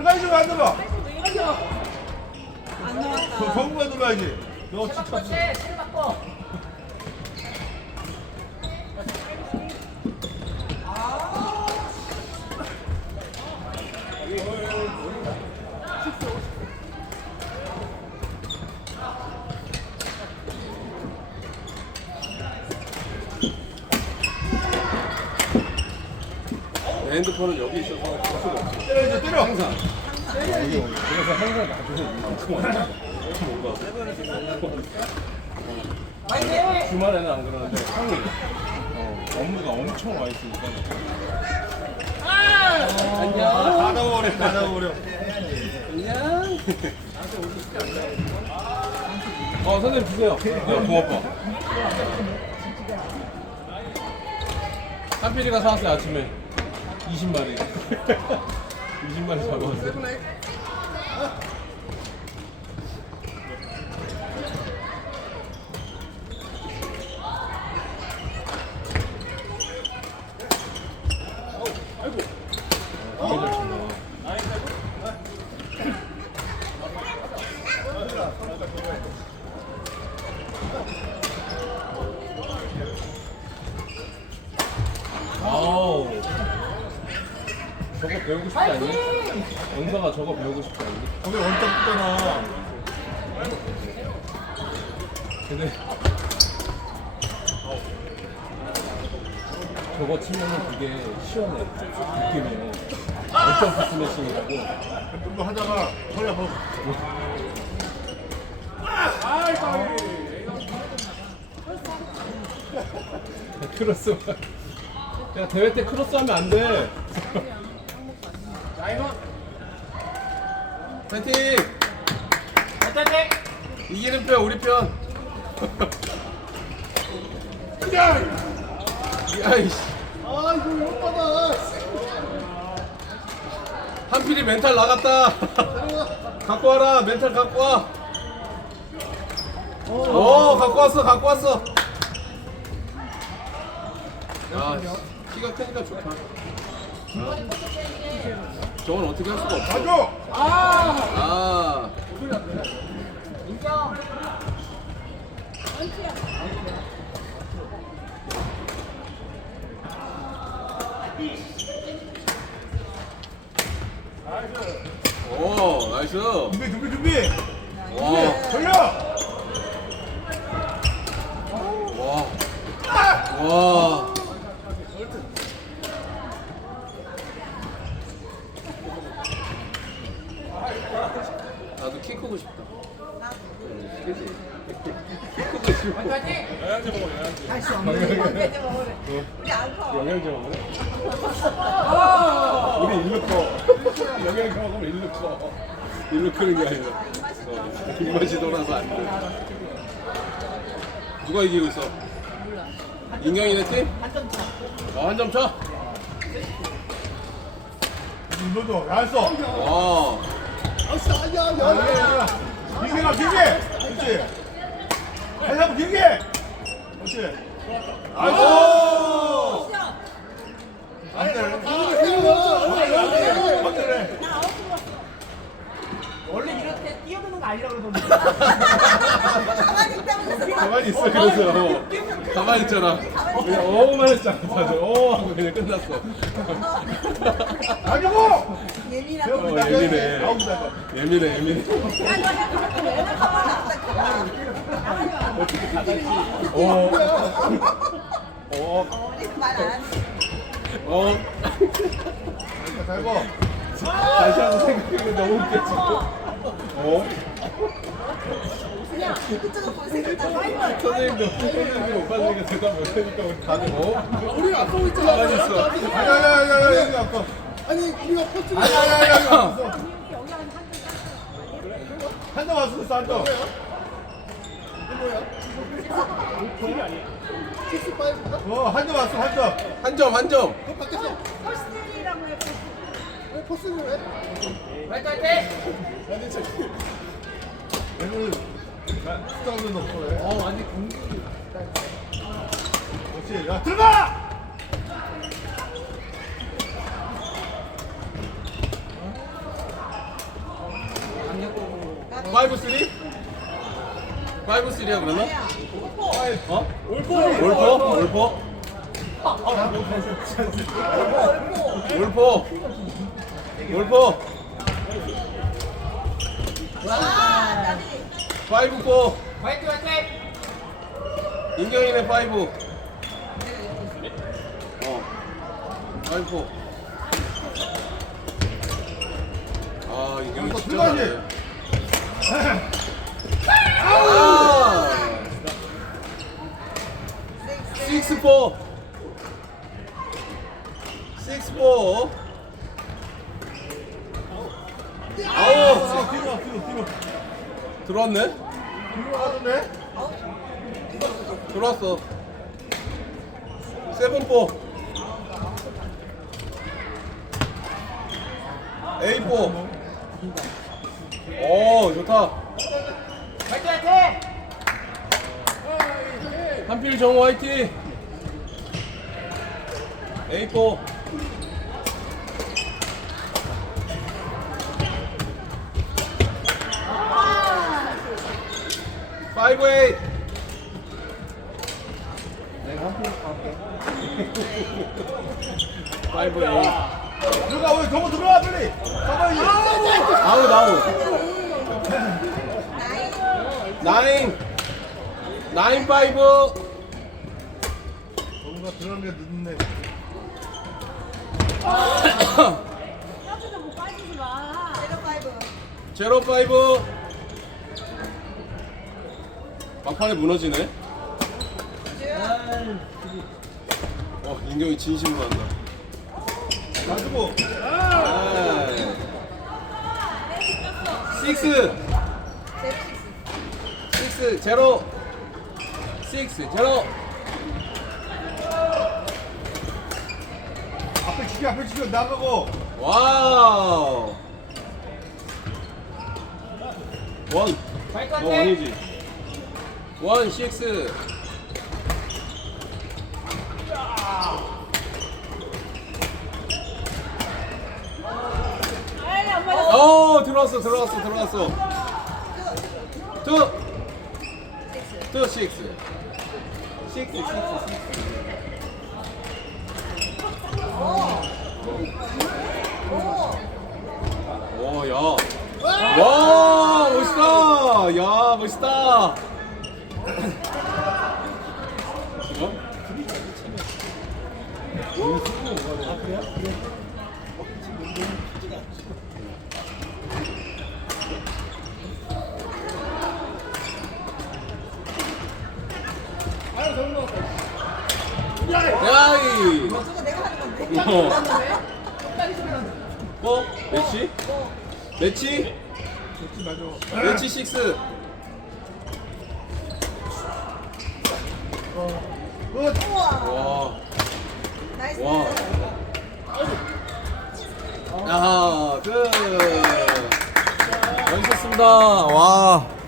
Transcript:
들어가야지 왜안 들어가? 안 나왔다. 저 정부가 들어가야지. 너 진짜. 내 핸드폰은 여기 있어서 볼 수가 없어. 때려 이제 때려. 항상. 그래서 항상. 뭔가. 주말에는 안 그러는데 평일 어, 업무가 엄청 와 있으니까. 안녕. 다 잡아버려. 다 잡아버려. 안녕. 어 선생님 주세요. 네, 고맙다. 한필이가 사왔어요 아침에 20마리. 20마리 잡아왔어 배우고 싶지 않니? 영서가 저거 배우고 싶지 않니? 거기 원점 붙잖아. 근데 저거 치면은 되게 시원해 느낌이 원점 스매싱이라고 좀 더 하다가 허리 아파. 크로스 야 대회 때 크로스 하면 안돼 파이팅 이기는 편 우리 편 야이씨 아 이거 못 받아. 한필이 멘탈 나갔다 갖고 와라 멘탈 갖고 와 오, 갖고 왔어, 갖고 왔어. 야, 키가 크니까 좋다. 어? 저건 어떻게 할 수가 없어. 가줘. 아, 오, 나이스. 준비 준비 준비. 와, 돌려. 와, 와. 나도 키 크고 싶다. 그지? 키 크고 싶어. 할수 없는. 우리 안 커. 영양제 먹네. 우리 일로 커. 영양제 먹으면 일로 커. 일로 크는 게 아니라. 어, 입맛이 돌아서 안 돼. 누가 이기고 있어? 인경이네 팀? 한점 차. 어, 한점 차. 너도 잘했어. 와. 길게 가 길게. 그렇지. 하려고 길게. 그렇지. 아이고. 안 돼. 안 돼. 나 아웃 들어왔어. 원래 이렇게 뛰어드는 거 아니라고 그러던데. 가만히 있다 그래서 가만히 있어 그래서 가만히 있잖아 그냥 어만 했잖아 다들 어 하고 그냥 끝났어 가지고. 예민하고. 어, 예민해. 예민해 예민해 어. 어. 말안 어. 다시 한번 생각해보면 너무 웃겼어 어? 그냥 그쪽으로 볼 생각다. 선생님도 선생님이 오빠 중에 대답 못하니까 우리 어? 우리 아까 있잖아 가만히 있어 아니 아까. 아니 우리가 포트 아니 아니 아니 아니. 없어. 한점 왔어 한 점. 식스 파이브인가? 어한 점 왔어 한 점. 한 점 한 점 너 바뀌었어 퍼스텔이라고 해. 왜 포스를 해? 아니 저기 얘는 스타일은 없어. 왜? 어 아니 공격이 그렇지. 야 들어가. 파이브 쓰리? 파이브 쓰리야 그러면? 어? 올포 올포 올포 올포 올포 파이브 포 화이팅 화이팅! 인경이네 파이브 어 파이브 포 아, 인경이 진짜. 잘해. 아! 식스 포. 식스 포. 아우, 아, 뒤로 와, 뒤로, 뒤로. 들어왔네? 뒤로 가던데? 들어왔어. 세븐 포. 에이 포. 오, 좋다. 화이팅 화이팅! 한필 정호 화이팅! 에이포 파이브 에잇 파이브 에잇 들어가, 왜 저거 들어와, 빨리. 가만히. 아웃 아웃 나인 나인 파이브 뭔가 게 늦네. 뼈도 좀 빠지지 마. 제로 파이브 막판에 무너지네 어 인경이 진심으로 한다 놔주고. 네. 식스. 식스. 제로. 식스. 제로. 앞에 치기, 앞에 치기. 나가고. 와우. 원. 화이팅! 원이지. 원 식스 빨리 안 맞았 어. 어 들어왔어 들어왔어 들어왔어. 투 투 식스 식스 식스. 오야. 와 멋있다. 야 멋있다. 어? 야이 저거 내가 하는 건데. 어. 뭐? 매치? 매치? 매치 식스 끝. 와. 와. 야, 끝. 멋있었습니다. 와.